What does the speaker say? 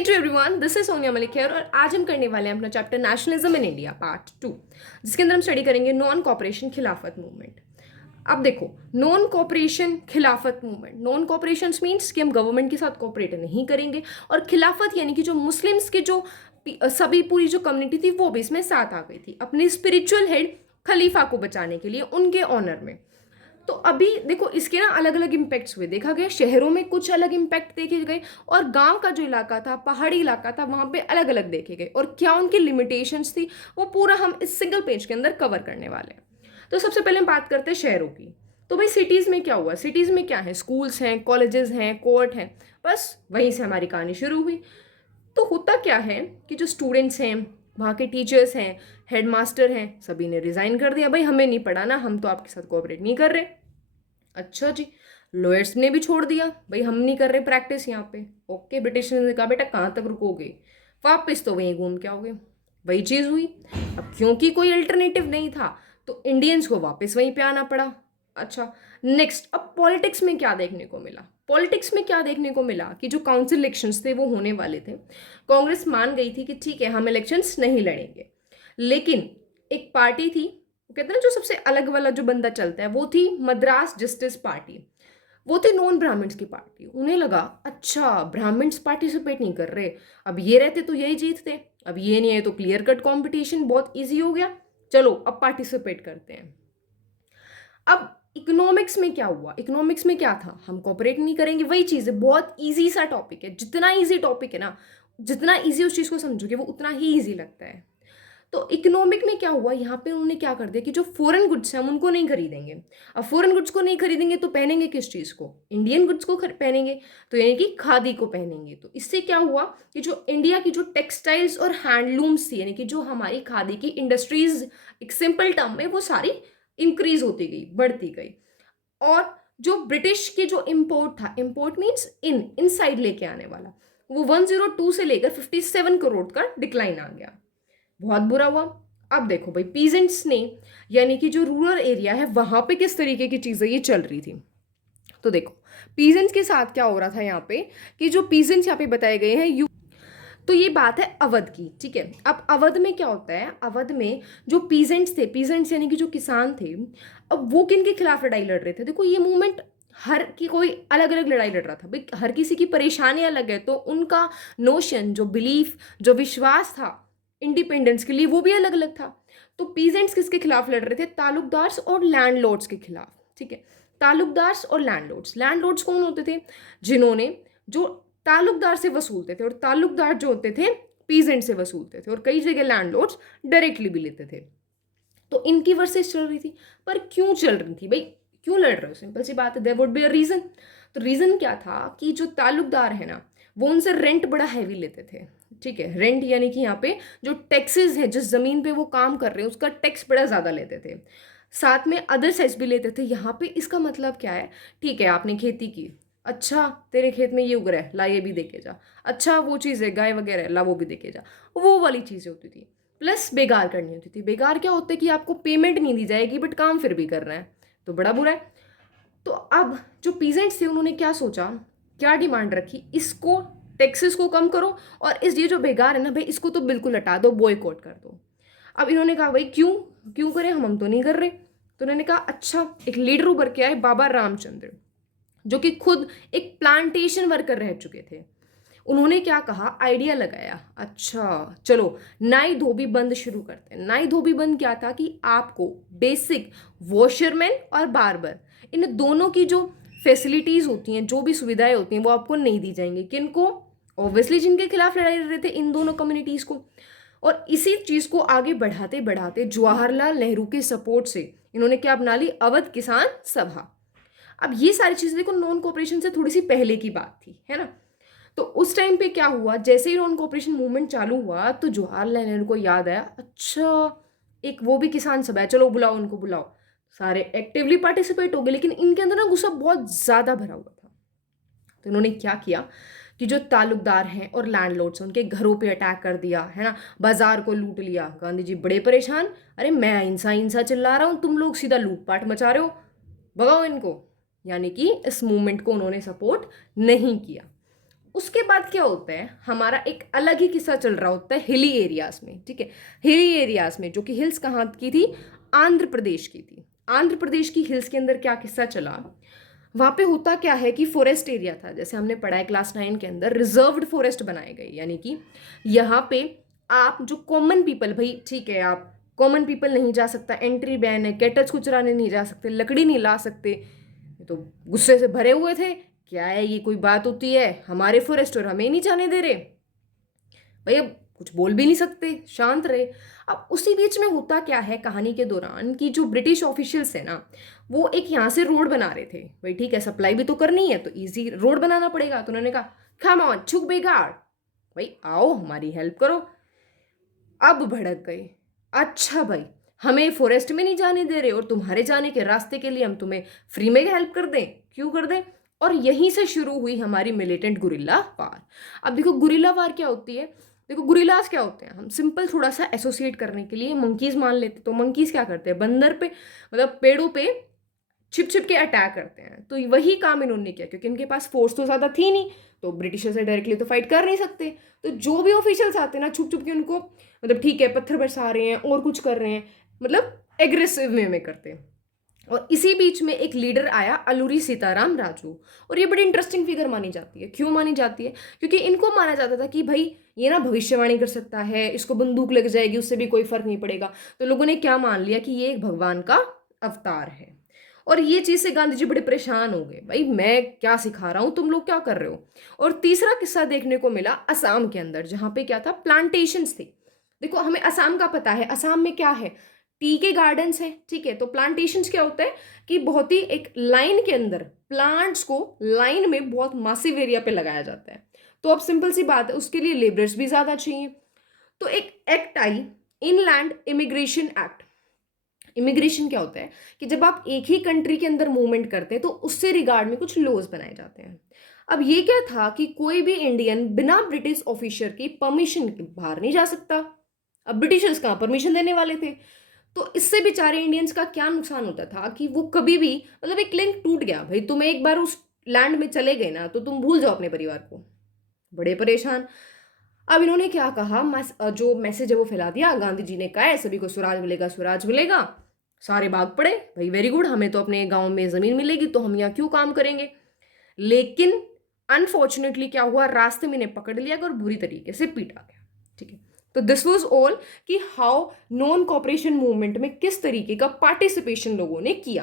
Hey to everyone, this is Sonia Malik here और आज हम करने वाले हैं अपना chapter nationalism in India part 2, जिसके अंदर हम स्टडी करेंगे नॉन कॉपरेशन खिलाफत मूवमेंट। अब देखो, नॉन कॉपरेशन खिलाफत मूवमेंट, नॉन कॉपरेशन मीन्स कि हम गवर्नमेंट के साथ कॉपरेट नहीं करेंगे, और खिलाफत यानी कि जो मुस्लिम्स के जो सभी पूरी जो कम्युनिटी थी वो भी इसमें साथ आ गई थी अपने स्पिरिचुअल हेड खलीफा को बचाने के लिए, उनके ऑनर में। तो अभी देखो, इसके ना अलग अलग इम्पैक्ट्स हुए, देखा गया शहरों में कुछ अलग इम्पैक्ट देखे गए, और गांव का जो इलाका था, पहाड़ी इलाका था, वहां पे अलग अलग देखे गए, और क्या उनकी लिमिटेशंस थी वो पूरा हम इस सिंगल पेज के अंदर कवर करने वाले हैं। तो सबसे पहले हम बात करते हैं शहरों की। तो भाई सिटीज में क्या हुआ, सिटीज में क्या है, स्कूल्स हैं, कॉलेजेस हैं, कोर्ट हैं, बस वहीं से हमारी कहानी शुरू हुई। तो होता क्या है कि जो स्टूडेंट्स हैं, वहाँ के टीचर्स हैं, हेडमास्टर हैं, सभी ने रिजाइन कर दिया, भाई हमें नहीं पढ़ाना, हम तो आपके साथ कोऑपरेट नहीं कर रहे। अच्छा जी, लॉयर्स ने भी छोड़ दिया, भाई हम नहीं कर रहे प्रैक्टिस यहाँ पे। ओके, ब्रिटिश ने कहा बेटा कहाँ तक रुकोगे, वापस तो वहीं घूम के आओगे। वही चीज़ हुई। अब क्योंकि कोई अल्टरनेटिव नहीं था तो इंडियंस को वापस वहीं पे आना पड़ा। अच्छा, नेक्स्ट, अब पॉलिटिक्स में क्या देखने को मिला, पॉलिटिक्स में क्या देखने को मिला कि जो काउंसिल इलेक्शंस थे वो होने वाले थे। कांग्रेस मान गई थी कि ठीक है हम इलेक्शंस नहीं लड़ेंगे, लेकिन एक पार्टी थी, वो कहते हैं ना जो सबसे अलग वाला जो बंदा चलता है, वो थी मद्रास जस्टिस पार्टी। वो थी नॉन ब्राह्मण्स की पार्टी। उन्हें लगा अच्छा ब्राह्मण्स पार्टिसिपेट नहीं कर रहे, अब ये रहते तो यही जीतते, अब ये नहीं है तो क्लियर कट कंपटीशन बहुत इजी हो गया, चलो अब पार्टिसिपेट करते हैं। अब इकोनॉमिक्स में क्या हुआ, इकोनॉमिक्स में क्या था, हम कॉपरेट नहीं करेंगे, वही चीज़ है, बहुत इजी सा टॉपिक है, जितना इजी टॉपिक है ना, जितना इजी उस चीज़ को समझोगे वो उतना ही इजी लगता है। तो इकोनॉमिक में क्या हुआ, यहाँ पे उन्होंने क्या कर दिया कि जो फॉरेन गुड्स हैं हम उनको नहीं खरीदेंगे। अब फॉरेन गुड्स को नहीं खरीदेंगे तो पहनेंगे किस चीज़ को, इंडियन गुड्स को पहनेंगे, तो यानी कि खादी को पहनेंगे। तो इससे क्या हुआ कि जो इंडिया की जो टेक्सटाइल्स और हैंडलूम्स थी, यानी कि जो हमारी खादी की इंडस्ट्रीज, एक सिंपल टर्म में, वो सारी इंक्रीज होती गई, बढ़ती गई। और जो ब्रिटिश के जो इम्पोर्ट था, इम्पोर्ट मीन्स इनसाइड लेके आने वाला, वो 102 से लेकर 57 करोड़ का डिक्लाइन आ गया, बहुत बुरा हुआ। अब देखो भाई, पीजेंट्स ने, यानी कि जो रूरल एरिया है वहां पे किस तरीके की चीजें ये चल रही थी। तो देखो, पीजेंट्स के साथ क्या हो रहा था यहाँ पे कि जो पीजेंट्स यहाँ पे बताए गए हैं, तो ये बात है अवध की, ठीक है। अब अवध में क्या होता है, अवध में जो पीजेंट्स थे, पीजेंट्स यानी कि जो किसान थे, अब वो किन के खिलाफ लड़ाई लड़ रहे थे। देखो ये मूवमेंट हर की कोई अलग अलग लड़ाई लड़ रहा था भाई, हर किसी की परेशानी अलग है, तो उनका नोशन, जो बिलीफ, जो विश्वास था इंडिपेंडेंस के लिए, वो भी अलग अलग था। तो पीजेंट्स किसके खिलाफ लड़ रहे थे, तालुकदार्स और लैंडलॉर्ड्स के खिलाफ, ठीक है। तालुकदार्स और लैंडलॉर्ड्स, लैंडलॉर्ड्स कौन होते थे, जिन्होंने जो ताल्लुकदार से वसूलते थे, और ताल्लुकदार जो होते थे पीजेंट से वसूलते थे, और कई जगह लैंडलॉर्ड्स डायरेक्टली भी लेते थे। तो इनकी वर्सेस चल रही थी, पर क्यों चल रही थी भाई, क्यों लड़ रहे हो, सिंपल सी बात है, there would be a reason. तो रीजन क्या था कि जो ताल्लुकदार है ना, वो उनसे रेंट बड़ा हैवी लेते थे, ठीक है। रेंट यानी कि यहाँ पे जो टैक्सेस है, जिस जमीन पे वो काम कर रहे हैं उसका टैक्स बड़ा ज्यादा लेते थे, साथ में अदर सेस भी लेते थे यहाँ पे। इसका मतलब क्या है, ठीक है आपने खेती की, अच्छा तेरे खेत में ये उग रहा है, ला ये भी देके जा, अच्छा वो चीज़ है गाय वगैरह, ला वो भी देके जा, वो वाली चीज़ें होती थी। प्लस बेगार करनी होती थी। बेगार क्या होता है कि आपको पेमेंट नहीं दी जाएगी बट काम फिर भी कर रहे हैं, तो बड़ा बुरा है। तो अब जो पीजेंट्स थे उन्होंने क्या सोचा, क्या डिमांड रखी, इसको टैक्सेस को कम करो, और इस ये जो बेगार है ना भाई, इसको तो बिल्कुल हटा दो, बॉयकॉट कर दो। अब इन्होंने कहा भाई क्यों, क्यों करें, हम तो नहीं कर रहे। तो उन्होंने कहा अच्छा, एक लीडर उभर के आए, बाबा रामचंद्र, जो कि खुद एक प्लांटेशन वर्कर रह चुके थे। उन्होंने क्या कहा, आइडिया लगाया, अच्छा चलो नाई धोबी बंद शुरू करते हैं। नाई धोबी बंद क्या था कि आपको बेसिक वॉशरमैन और बार्बर, इन दोनों की जो फैसिलिटीज होती हैं, जो भी सुविधाएं होती हैं, वो आपको नहीं दी जाएंगी। किनको, ऑब्वियसली जिनके खिलाफ लड़ाई लड़ रहे थे, इन दोनों कम्युनिटीज को। और इसी चीज को आगे बढ़ाते बढ़ाते जवाहरलाल नेहरू के सपोर्ट से इन्होंने क्या बना ली, अवध किसान सभा। अब ये सारी चीजें देखो नॉन कोऑपरेशन से थोड़ी सी पहले की बात थी, है ना। तो उस टाइम पे क्या हुआ, जैसे ही नॉन कोऑपरेशन मूवमेंट चालू हुआ तो जवाहरलाल नेहरू को याद आया, अच्छा एक वो भी किसान सभा है, चलो बुलाओ उनको, बुलाओ। सारे एक्टिवली पार्टिसिपेट हो गए, लेकिन इनके अंदर ना गुस्सा बहुत ज्यादा भरा हुआ था। तो इन्होंने क्या किया कि जो ताल्लुकदार हैं और लैंडलॉर्ड्स हैं उनके घरों पे अटैक कर दिया, है ना, बाजार को लूट लिया। गांधी जी बड़े परेशान, अरे मैं हिंसा हिंसा चिल्ला रहा हूँ, तुम लोग सीधा लूटपाट मचा रहे हो, भगाओ इनको। यानी कि इस मूवमेंट को उन्होंने सपोर्ट नहीं किया। उसके बाद क्या होता है, हमारा एक अलग ही किस्सा चल रहा होता है हिली एरियाज में, ठीक है। हिली एरियाज में, जो कि हिल्स कहाँ की थी, आंध्र प्रदेश की थी। आंध्र प्रदेश की हिल्स के अंदर क्या किस्सा चला, वहां पे होता क्या है कि फॉरेस्ट एरिया था, जैसे हमने पढ़ा है क्लास 9 के अंदर, रिजर्व्ड फॉरेस्ट बनाए गए, यानी कि यहाँ पे आप जो कॉमन पीपल, भाई ठीक है आप कॉमन पीपल नहीं जा सकता, एंट्री बैन है, कैटल्स को चुराने नहीं जा सकते, लकड़ी नहीं ला सकते, तो गुस्से से भरे हुए थे, क्या है ये कोई बात होती है, हमारे फॉरेस्ट और हमें नहीं जाने दे रहे भाई, अब कुछ बोल भी नहीं सकते, शांत रहे। अब उसी बीच में होता क्या है कहानी के दौरान कि जो ब्रिटिश ऑफिशियल्स है ना, वो एक यहाँ से रोड बना रहे थे, भाई ठीक है सप्लाई भी तो करनी है तो इजी रोड बनाना पड़ेगा, तो उन्होंने कहा कम ऑन छुक बेगाड़, भाई आओ हमारी हेल्प करो। अब भड़क गए, अच्छा भाई हमें फॉरेस्ट में नहीं जाने दे रहे और तुम्हारे जाने के रास्ते के लिए हम तुम्हें फ्री में हेल्प कर दें, क्यों कर दें। और यहीं से शुरू हुई हमारी मिलिटेंट गुरिल्ला वार। अब देखो गुरिल्ला वार क्या होती है, देखो गुरिल्लास क्या होते हैं, हम सिंपल थोड़ा सा एसोसिएट करने के लिए मंकीज मान लेते, तो मंकीज क्या करते हैं, बंदर पे मतलब पेड़ों पे छिप छिप के अटैक करते हैं, तो वही काम इन्होंने किया, क्योंकि इनके पास फोर्स तो ज़्यादा थी नहीं, तो ब्रिटिशर्स से डायरेक्टली तो फाइट कर नहीं सकते, तो जो भी ऑफिशियल्स आते हैं ना छुप छुप के उनको मतलब ठीक है पत्थर बरसा रहे हैं और कुछ कर रहे हैं, मतलब एग्रेसिव वे में करते हैं। और इसी बीच में एक लीडर आया अलूरी सीताराम राजू, और ये बड़ी इंटरेस्टिंग फिगर मानी जाती है। क्यों मानी जाती है, क्योंकि इनको माना जाता था कि भाई ये ना भविष्यवाणी कर सकता है, इसको बंदूक लग जाएगी उससे भी कोई फर्क नहीं पड़ेगा, तो लोगों ने क्या मान लिया कि ये एक भगवान का अवतार है। और ये चीज से गांधी जी बड़े परेशान हो गए, भाई मैं क्या सिखा रहा हूं, तुम लोग क्या कर रहे हो। और तीसरा किस्सा देखने को मिला असम के अंदर, जहां पे क्या था, प्लांटेशंस थे। देखो हमें असम का पता है, असम में क्या है, टी के गार्डन्स है, ठीक है। तो प्लांटेशंस क्या होता है कि बहुत ही एक लाइन के अंदर प्लांट्स को लाइन में बहुत मासिव एरिया पे लगाया जाता है, तो अब सिंपल सी बात है उसके लिए लेबरर्स भी ज्यादा चाहिए। तो एक एक्ट आई, इनलैंड इमिग्रेशन एक्ट। इमिग्रेशन क्या होता है कि जब आप एक ही कंट्री के अंदर मूवमेंट करते हैं तो उससे रिगार्ड में कुछ लॉज बनाए जाते हैं। अब ये क्या था कि कोई भी इंडियन बिना ब्रिटिश ऑफिसर की परमिशन के बाहर नहीं जा सकता। अब ब्रिटिशर्स कहाँ परमिशन देने वाले थे, तो इससे बेचारे इंडियंस का क्या नुकसान होता था कि वो कभी भी मतलब एक लिंक टूट गया, भाई तुम एक बार उस लैंड में चले गए ना तो तुम भूल जाओ अपने परिवार को, बड़े परेशान। अब इन्होंने क्या कहा, जो मैसेज है वो फैला दिया, गांधी जी ने कहा है सभी को स्वराज मिलेगा, स्वराज मिलेगा, सारे भाग पड़े, भाई वेरी गुड, हमें तो अपने गांव में जमीन मिलेगी तो हम यहाँ क्यों काम करेंगे। लेकिन अनफॉर्चुनेटली क्या हुआ, रास्ते में इन्हें पकड़ लिया गया और बुरी तरीके से पीटा गया, ठीक है। तो दिस वाज ऑल कि हाउ नॉन कॉपरेशन मूवमेंट में किस तरीके का पार्टिसिपेशन लोगों ने किया।